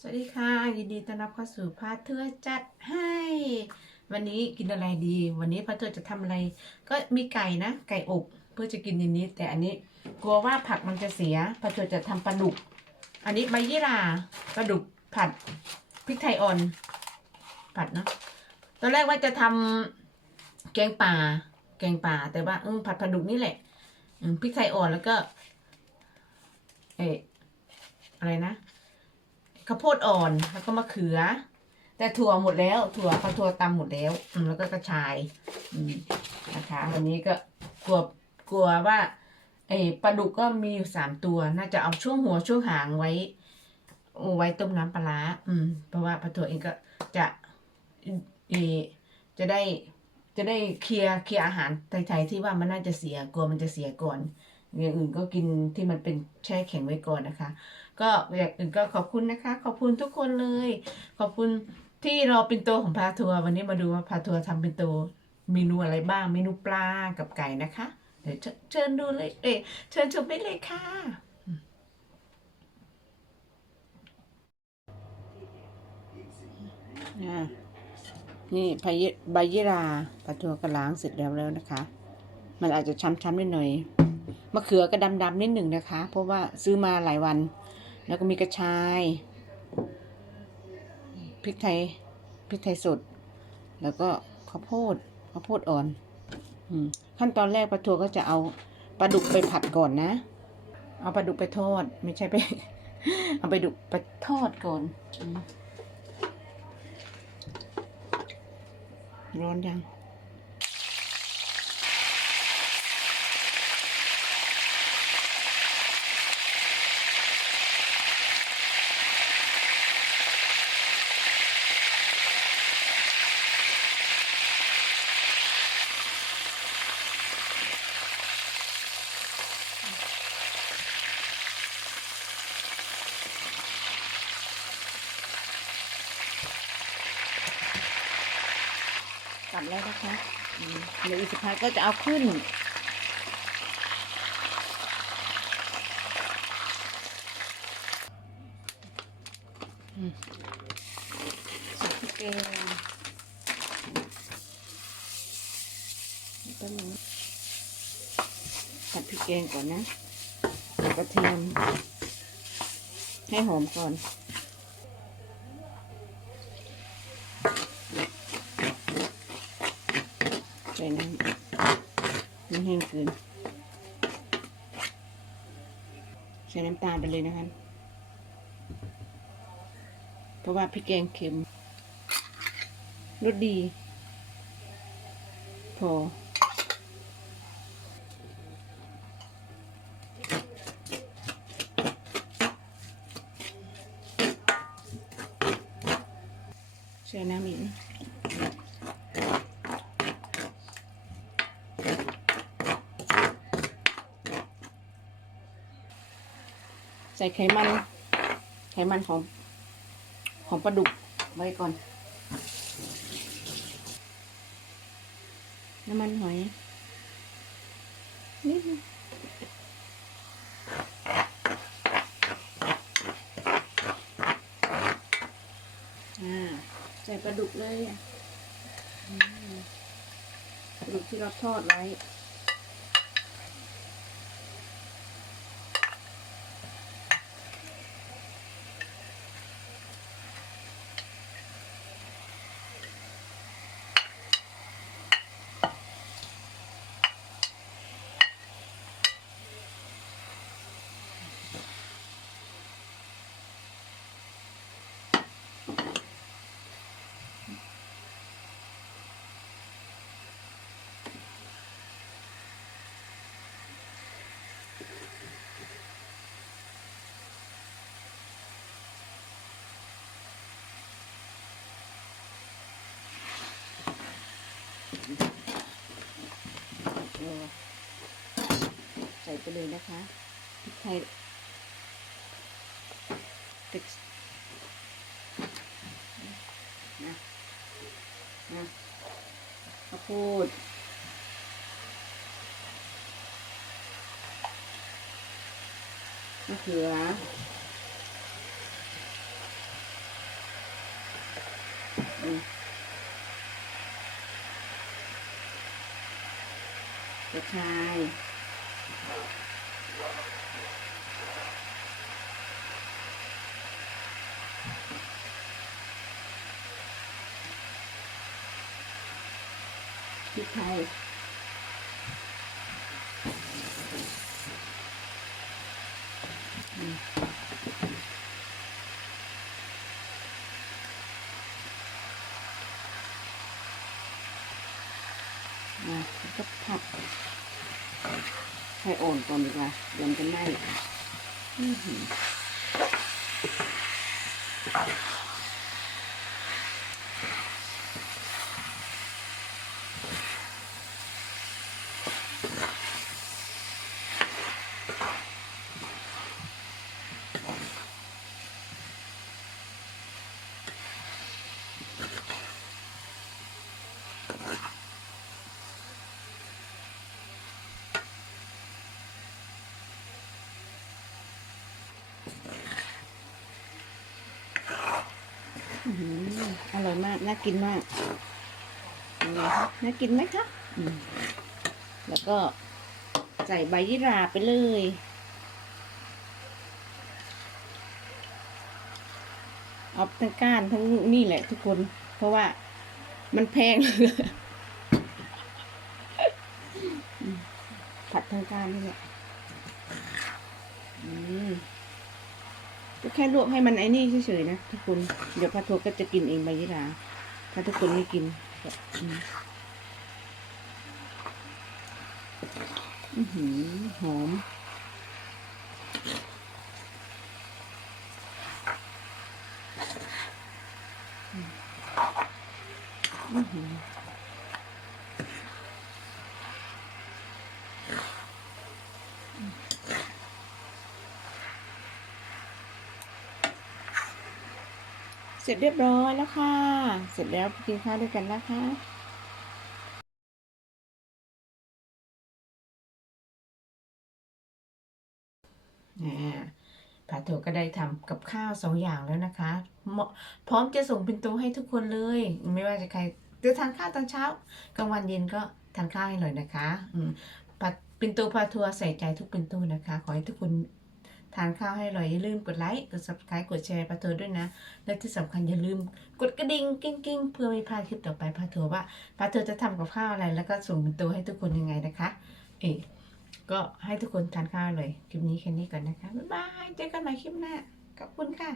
สวัสดีค่ะ ยินดีต้อนรับเข้าสู่พาเธอจัดให้ วันนี้กินอะไรดี วันนี้พาเธอจะทำอะไร ก็มีไก่นะ ไก่อบเพื่อจะกินในนี้ แต่อันนี้กลัวว่าผักมันจะเสียพาเธอจะทำปลาดุก อันนี้ใบยี่หร่าปลาดุกผัดพริกไทยอ่อนผัดเนาะตอนแรกว่าจะทำแกงป่า แกงป่า แต่ว่าอืผัดปลาดุกนี่แหละพริกไทยอ่อนแล้วก็ เอออะไรนะ ข้าวโพดอ่อนแล้วก็มะเขือ แต่ถั่วหมดแล้ว ถั่วเขาถั่วตำหมดแล้วอืแล้วก็กระชายอืนะคะ วันนี้ก็กลัวกลัวว่าไอ้ปลาดุกก็มีอยู่สามตัว น่าจะเอาช่วงหัวช่วงหางไว้ไว้ต้มน้ำปลาอืม เพราะว่าปลาถั่วเองก็จะเอจะได้จะได้เคลียร์เคลียร์อาหารไทยๆที่ว่ามันน่าจะเสียกลัวมันจะเสียก่อน อย่างอื่นก็กินที่มันเป็นแช่แข็งไว้ก่อนนะคะ ก็อย่างอื่นก็ขอบคุณนะคะ ขอบคุณทุกคนเลย ขอบคุณที่รอเป็นโตของพาทัวร์วันนี้มาดูว่าพาทัวร์ทำเป็นโตเมนูอะไรบ้างเมนูปลากับไก่นะคะเดี๋ยวเชิญดูเลยเอยเชิญชมได้เลยค่ะนี่ใบยใบยี่ราปลาทัวก็ล้างเสร็จแล้วแล้วนะคะ มันอาจจะช้ำๆนิดหน่อย มะเขือก็ดำๆนิดหนึ่งนะคะ เพราะว่าซื้อมาหลายวัน แล้วก็มีกระชายพริกไทยพริกไทยสด แล้วก็ข้าวโพดข้าวโพดอ่อนอขั้นตอนแรกปลาทัวก็จะเอาปลาดุกไปผัดก่อนนะ เอาปลาดุกไปทอด ไม่ใช่ไป เอาไปดุกไปทอดก่อนร้อนยัง แล้วนะคะอืมเดี๋ยวอีกสักพักก็จะเอาขึ้นอืมใส่พริกแกงแป๊บนึงผัดพริกแกงก่อนนะใส่กระเทียมให้หอมก่อน ใส่น้ำไม่แห้งเกินใส่น้ำตาลไปเลยนะคะ เพราะว่าพริกแกงเค็มรสดี พอ ใส่น้ำอีก ใส่ไขมัน ไขมันของของปลาดุกไว้ก่อน น้ำมันหอย นิดนึงอ่าใส่ปลาดุกเลยปลาดุกที่เราทอดไว้ ใส่ไปเลยนะคะพริกไทยพริกนะนะข้าวโพดมะเขืออืม กระชายพริกไทยนะแล้วก็ผัด ให้อ่อนก่อนดีกว่าเดี๋ยวมันจะไหม้ อร่อยมาก น่ากินมากน่ากินไหมคะมแล้วก็ใส่ใบยี่ราไปเลยเอาทั้งก้านทั้งนี่แหละทุกคน เพราะว่ามันแพงอืมผัดทั้งก้านนี่แหละอืม ก็แค่ลวกให้มันไอ้นี่เฉยๆนะทุกคน เดี๋ยวพระโทก็จะกินเองใบยี่หราถ้าทุกคนไม่กินก็อืมอื้อหือหอมอื้อหือ เสร็จเรียบร้อยแล้วค่ะ เสร็จแล้วกินข้าวด้วยกันนะคะอ่าผาโถก็ได้ทำกับข้าวสองอย่างแล้วนะคะเหมาะพร้อมจะส่งเป็นตัวให้ทุกคนเลย ไม่ว่าจะใครจะทานข้าวตอนเช้ากลางวันเย็นก็ทานข้าวให้หน่อยนะคะอืมปัดปินโตพาทัวร์ใส่ใจทุกปินโตนะคะ ขอให้ทุกคน ทานข้าวให้อร่อยอย่าลืมกดไลค์กด subscribe กดแชร์พาทัวร์ด้วยนะ และที่สำคัญอย่าลืมกดกระดิ่งกิ้งกิ้งเพื่อไม่พลาดคลิปต่อไปพาทัวร์ว่าพาทัวร์จะทำกับข้าวอะไร แล้วก็ส่งตัวให้ทุกคนยังไงนะคะเอ๊ก็ให้ทุกคนทานข้าวเลยคลิปนี้แค่นี้ก่อนนะคะบ๊ายบายเจอกันใหม่คลิปหน้าขอบคุณค่ะ